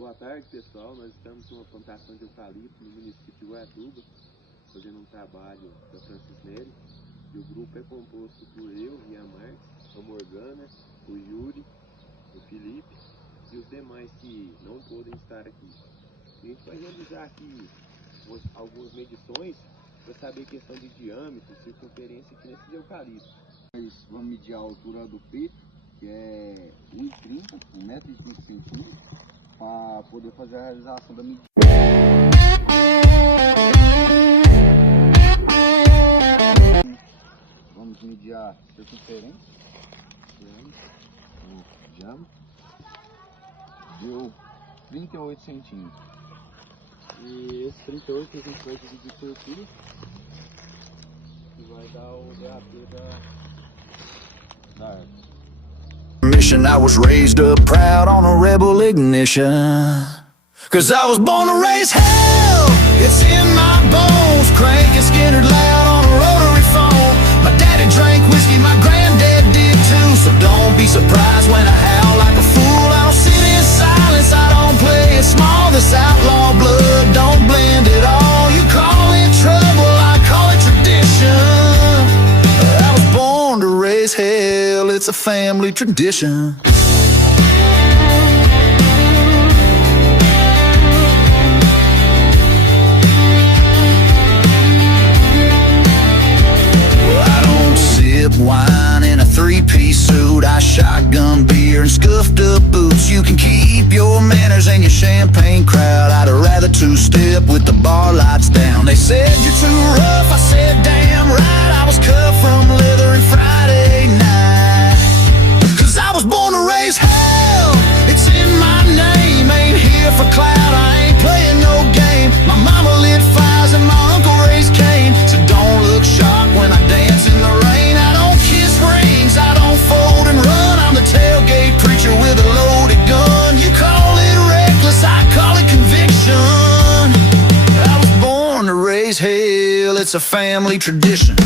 Boa tarde, pessoal. Nós estamos numa plantação de eucalipto no município de Guaratuba, fazendo um trabalho da Francis Nery. E o grupo é composto por eu, minha Marques, a Morgana, o Yuri, o Felipe e os demais que não podem estar aqui. A gente vai realizar aqui algumas medições para saber a questão de diâmetro, circunferência aqui nesses eucaliptos. Vamos medir a altura do peito, que é 1,30, 1,30 m, para poder fazer a realização da medida. Vamos medir a circunferência, o diâmetro, deu 38 centímetros. E esse 38 a gente vai dividir por aqui e vai dar o DAP da árvore. Mission, I was raised up proud on a rebel ignition. Cause I was born to raise hell, it's in my bones. Cranking Skinner loud on a rotary phone. My daddy drank whiskey, my granddad did too. So don't be surprised when I howl like a fool. I don't sit in silence, I don't play it small. This outlaw blood don't blend at all. You call it trouble, I call it tradition. I was born to raise hell, it's a family tradition. Wine in a three-piece suit, I shotgun beer and scuffed up boots. You can keep your manners and your champagne crowd. I'd rather two-step with the bar lights down. They said you're too rough, I said damn right. I was cut from leather and Friday night. Cause I was born to raise hell, it's in my name. Ain't here for clout, I ain't playing no game. My mama lit fires and my uncle raised Cain. So don't look shocked when I dance in the rain. I don't fold and run, I'm the tailgate preacher with a loaded gun. You call it reckless, I call it conviction. I was born to raise hell, it's a family tradition.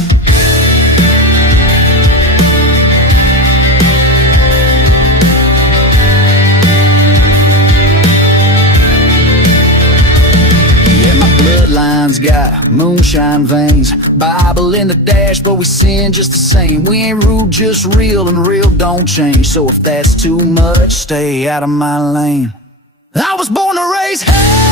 Bloodlines got moonshine veins, Bible in the dash, but we sin just the same. We ain't rude, just real, and real don't change. So if that's too much, stay out of my lane. I was born to raise hell.